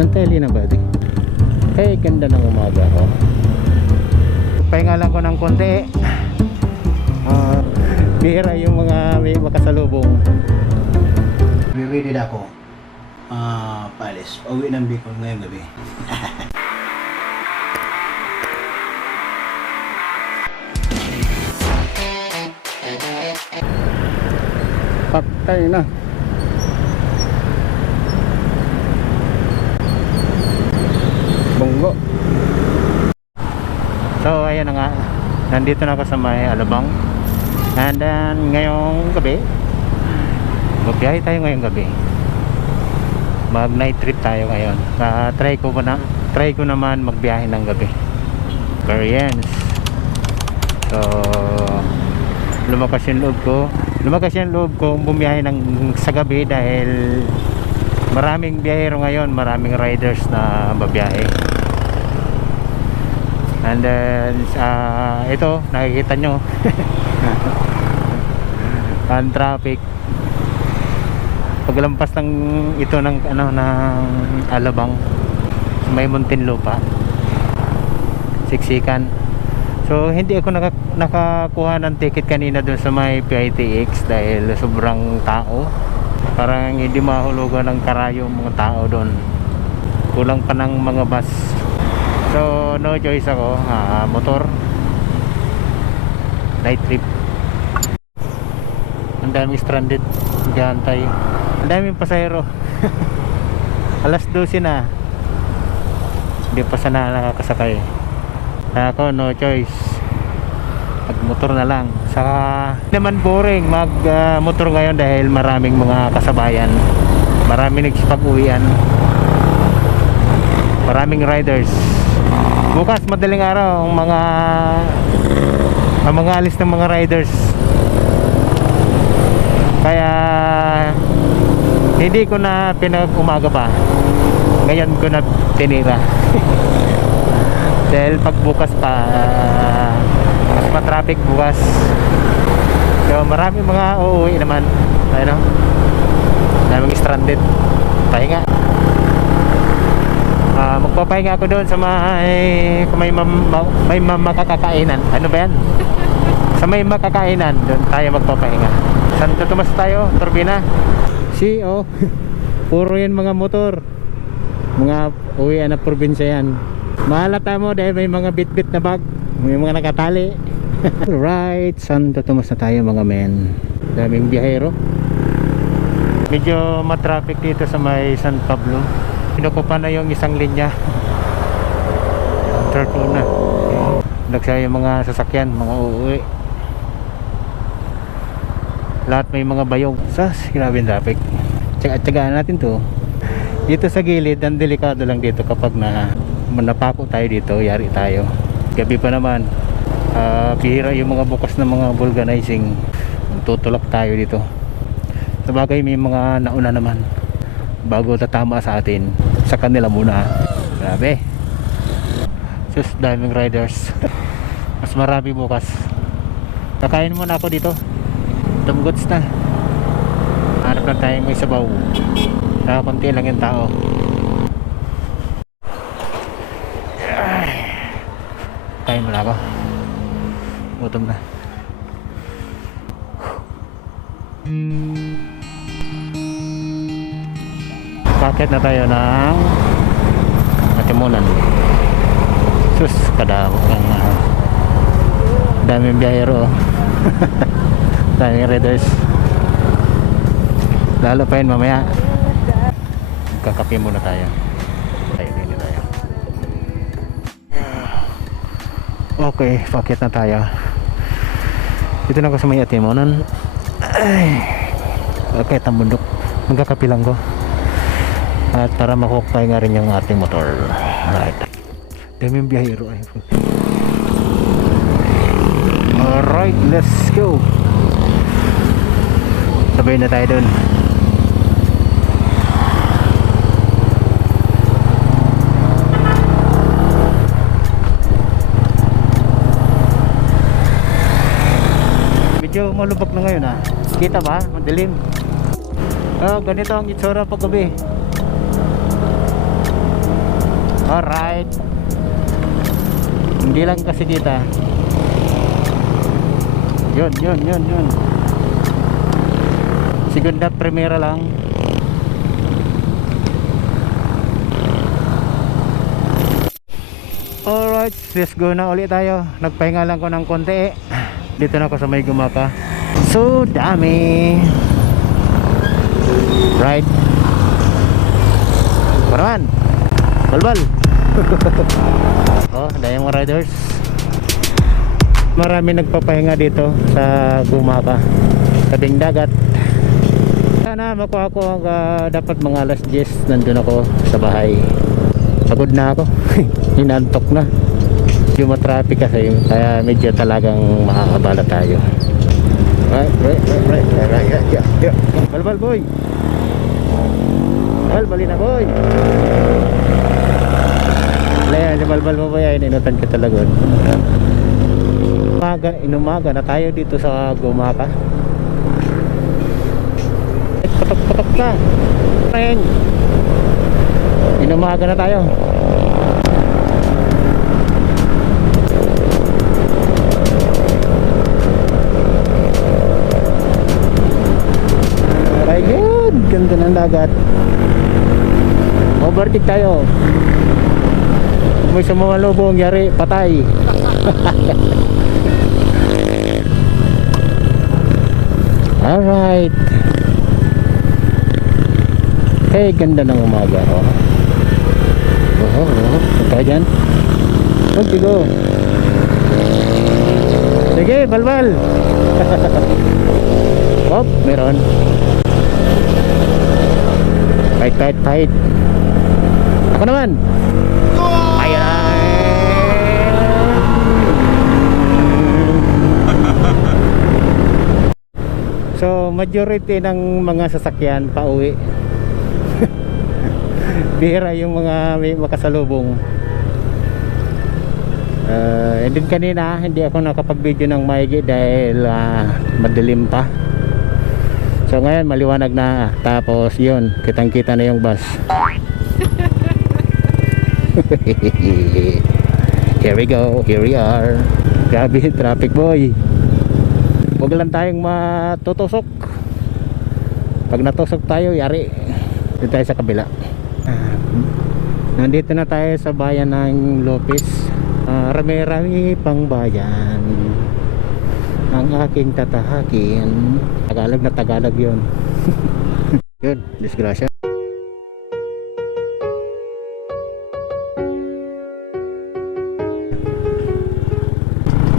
Santa Elena ba di? Ay, ganda ng umaga ko. Pahinga lang ko ng konti. Bihira yung mga may makasalubong. Ready na ako. Paalis. Pauwi ng Bicol ngayong gabi. Patay na. Bonggo. So ayan na nga, nandito na ako sa may Alabang. And then ngayong gabi, magbiyahe tayo ngayong gabi. Mag night trip tayo ngayon. Try ko naman magbiyahe ng gabi. Experience. So lumakas yung loob ko bumiyahe sa gabi dahil maraming biyahero ngayon, maraming riders na babiyahe. And then ito nakikita nyo ang traffic paglampas ng ito ng Alabang sa may Muntinlupa, siksikan. So hindi ako nakakuha ng ticket kanina dun sa may PITX dahil sobrang tao. Parang hindi mahulugan ng karayo mga tao doon. Kulang pa ng mga bus. So no choice ako, motor. Night trip. Ang daming stranded, nag-aantay. Ang daming pasahero. Alas 12 na. Hindi pa sana nakakasakay. Kaya ako no choice, magmotor na lang. Saka naman boring mag motor ngayon dahil maraming mga kasabayan, maraming nagsipag-uwian, maraming riders. Bukas madaling araw ang mga alis ng mga riders. Kaya hindi ko na pinag-umaga pa, ngayon ko na tinira. Dahil pag bukas pa mas matraffic bukas. So maraming mga uuwi naman. Ayun o, maraming stranded. Pahinga. Magpapahinga ako doon sa may makakakainan. Ano ba yan? Sa may makakainan, doon tayo magpapahinga. Santo Tomas tayo, Turbina. Oh, puro yan mga motor, mga uwian na probinsya yan. Mahalata mo dahil may mga bit-bit na bag, may mga nakatali. Alright, Santo Tomas na tayo mga men. Daming biyahero. Medyo matraffic dito sa may San Pablo. Pinukupa na yung isang linya. Turtle na. Nagsaya yung mga sasakyan, mga uuwi. Lahat may mga bayog. Sas, grabe yung traffic. Tsagaan natin to. Dito sa gilid, ang delikado lang dito kapag napako tayo dito, yari tayo. Gabi pa naman, bihira yung mga bukas na mga vulcanizing. Tutulak tayo dito. Sabagay may mga nauna naman bago tatama sa atin, sa kanila muna. Grabe. Sus, daming riders. Mas marami bukas. Kakain muna ako dito. Tumgots na. Hanap lang tayong may sabaw. Saka konti lang yung tao. Kain muna ako. Gutom na. Paket na tayo ng Atimunan. Sus, kadamo ng daming biyahero. Daming riders. Lalo pa yun mamaya. Kakape muna tayo. Okay, paket na tayo. Dito na ako sa may Atimunan. Okay, tambundok. Magkakape lang ko. At para makukay nga rin yung ating motor. Alright. Daming biyahero. Alright, let's go. Sabay na tayo dun. Medyo malubak na ngayon ha. Kita ba? Madilim. Ganito ang itsura pag gabi. Alright. Hindi lang kasi kita. Yun. Segunda, primera lang. Alright, let's go na ulit tayo. Nagpahinga lang ko ng konti. Dito na ako sa may Gumaka. So dami. Right. Paraman. Balbal. Oh, dahil mga riders. Marami nagpapahinga dito sa Gumaka, tabing dagat. Sana makuha ko ang dapat mga alas 10 nandun ako sa bahay. Pagod na ako. Hinantok na. Yung matraffic kasi, kaya medyo talagang makakabala tayo. Right. Yeah. Balbal boy. Balbali na boy. Wala yan, balbal mo ba yan? Inutan ka talaga. Inumaga na tayo dito sa Gumaka. Patok na. Inumaga na tayo. Alright, good. Ganda ng dagat. Overtake tayo. May sumalubong, yari, patay. Alright. Okay, ganda ng umaga. Punta dyan. Go. Sige, balbal. Hop, meron. Fight. Ako naman. Ayan. So majority ng mga sasakyan pauwi. Bihira yung mga may makasalubong. And then kanina hindi ako nakapag-video ng maigi dahil madilim pa. So ngayon maliwanag na. Tapos yun, kitang-kita na yung bus. Here we go, here we are. Grabe, traffic boy. Huwag lang tayong matutusok. Pag natusok tayo, yari. Dito tayo sa kabila. Nandito na tayo sa bayan ng Lopez. Rami-rami pang bayan ang aking tatahakin. Tagalog na Tagalog yun. Yun, disgrasya.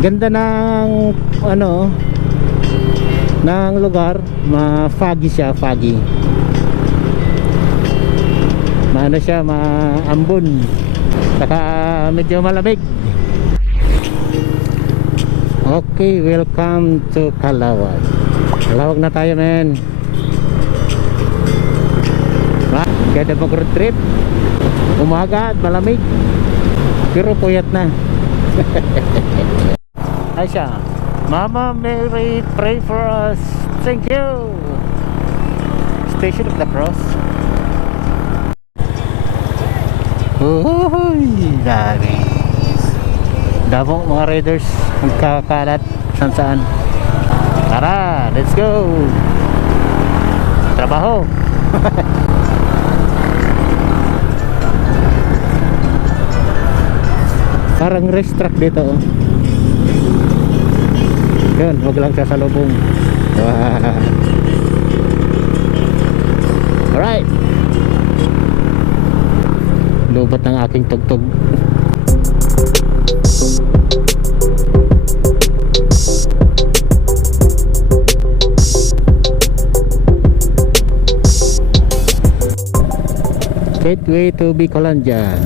Ganda ng ng lugar, foggy siya, foggy. Maano siya, maambon. Saka medyo malamig. Okay, welcome to Calawag. Calawag na tayo, men. Ganda mag-road trip. Umaga at malamig. Pero puyat na. Aisha, Mama Mary, pray for us. Thank you. Station of the Cross. Uy, dami. Damo mga riders magkakalat saan. Tara, let's go. Trabaho. Parang race track dito, oh. Yun, wag lang sasalubong. Alright. Lubat ng aking tugtog. Gateway to Bicolandia.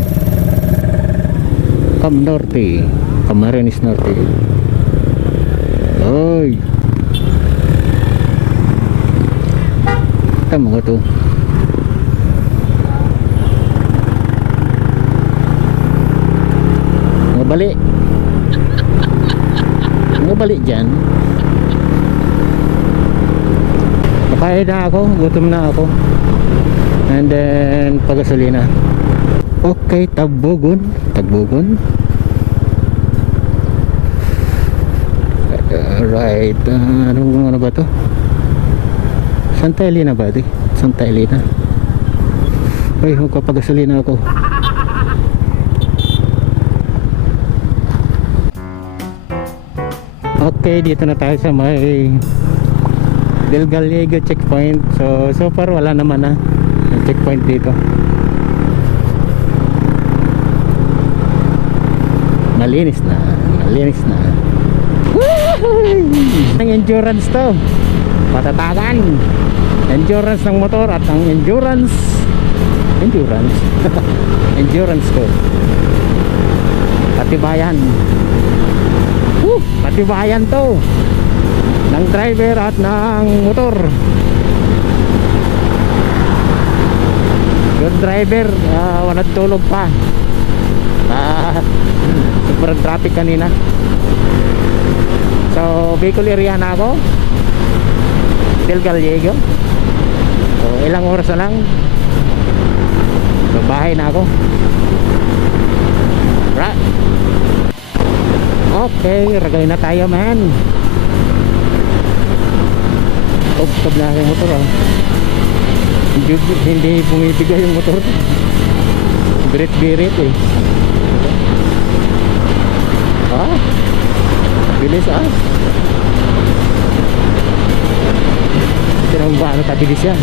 Cam Norte, Camarines Norte. Oy. Tama ko to. Mga bali dyan. Makain na ako, gutom na ako. And then pagasolina. Okay, Tagbogon. Tagbogon. Right. Ano ba to? Santa Elena ba ito? Santa Elena. Ay, magpapagasolina ako. Okay, dito na tayo sa may Del Gallego checkpoint. So far wala naman na yung checkpoint dito. Malinis na. Malinis na. Ang endurance to, patatagan. Endurance ng motor at ang endurance endurance ko, patibayan. Patibayan to ng driver at ng motor. Good driver, walang tulog pa. Super traffic kanina. So, Bicol area na ako, Del Gallego. So, ilang oras na lang, so, bahay na ako. Right. Okay, ragay na tayo, man. Tub na yung motor, oh. Hindi bumibigay yung motor. Birit-birit, eh. Bilis, Tinang ba, ano kabilis yan?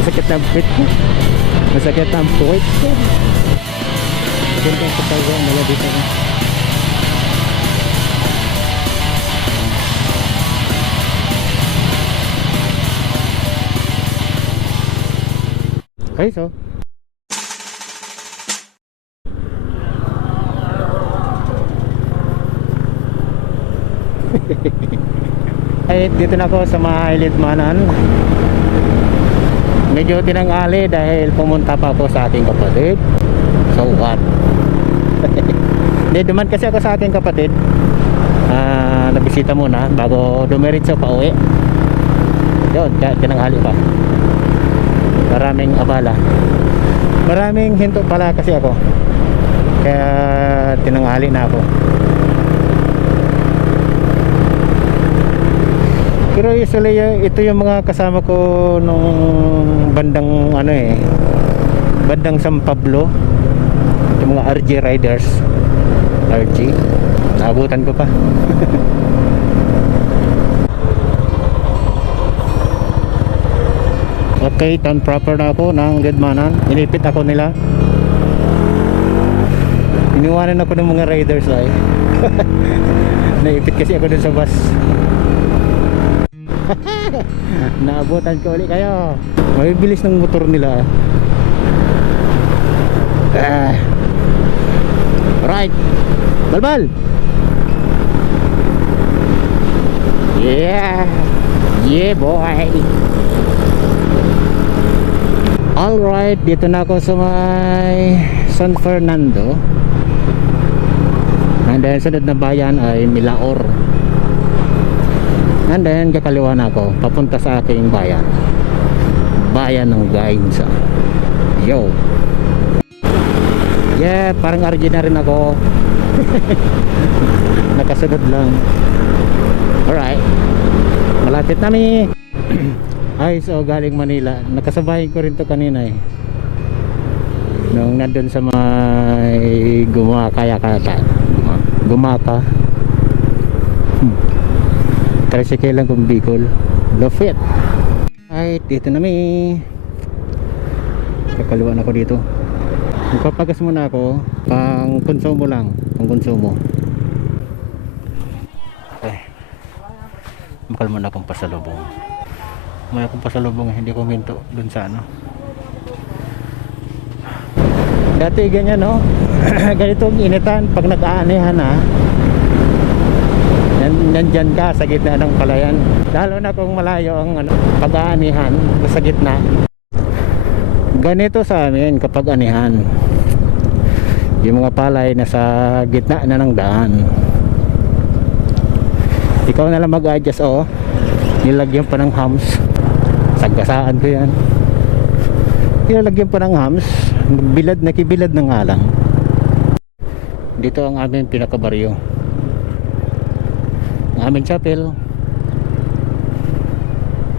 Masakit ang pit ko. Masakit ang puwit ko. Ganda ang pagkawa, malabit ako. Okay, so ay, dito na ako sa Mailitmanan. Medyo tinangali dahil pumunta pa ako sa aking kapatid. So what? Hindi, duman kasi ako sa aking kapatid. Nabisita muna bago dumiretso pa uwi. Yun, kaya tinangali pa. Maraming abala. Maraming hinto pala kasi ako. Kaya tinangali na ako. Pero usually ito yung mga kasama ko nung bandang bandang San Pablo, yung mga RG riders. RG, naabutan ko pa. Okay, town proper na ako ng Gedmanan. Inipit ako nila. Iniwanan ako ng mga riders ay. Naipit kasi ako dun sa bus. Naabutan ko ulit kayo. May bilis ng motor nila. Right. Balbal. Yeah. Yeah, boy. Alright, dito na ako sa may San Fernando. And then sunod na bayan ay Milaor. And then kakaliwa na ako papunta sa aking bayan, bayan ng Gainsa. Yo. Yeah, parang RG na rin ako. Nakasunod lang. Alright, malapit na mi. Ay, so galing Manila. Nakasabay ko rin to kanina eh, nung nandun sa may Gumaka. Tricycle lang kung Bicol. Lofit. Ay, dito na mi. Kakaluan ako dito. Magpapagas muna ako. Pang konsumo lang. Pang konsumo. Okay. Makal muna akong pasalubong. May akong pasalubong. Hindi ko minto dun sa ano. Dati ganyan, no? Ganitong initan. Pag nag-aanihan na, nandyan ka sa gitna ng palayan. Lalo na kung malayo ang pag-aanihan sa gitna. Ganito sa amin kapag anihan, yung mga palay nasa gitna na ng daan. Ikaw na lang mag-adjust. Nilagyan pa ng hams. Gasaan ko yan. Ilalagyan pa ng hams. Bilad na kibilad na nga lang. Dito ang aming pinakabaryo. Ang aming chapel.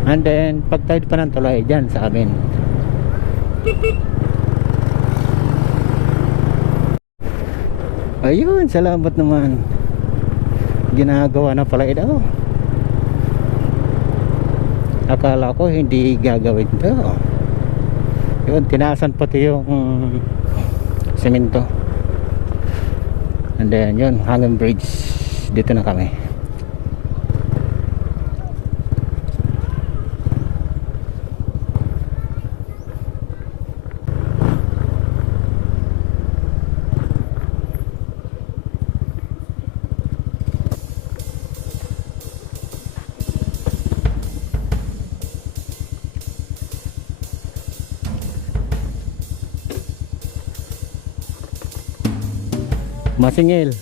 And then pagtawid pa ng tulay dyan sa amin. Ayun, salamat naman. Ginagawa na pala ito. Akala ko hindi gagawin to. Yun, tinaasan pati yung semento. And then yun, hanggang bridge. Dito na kami. Masingil.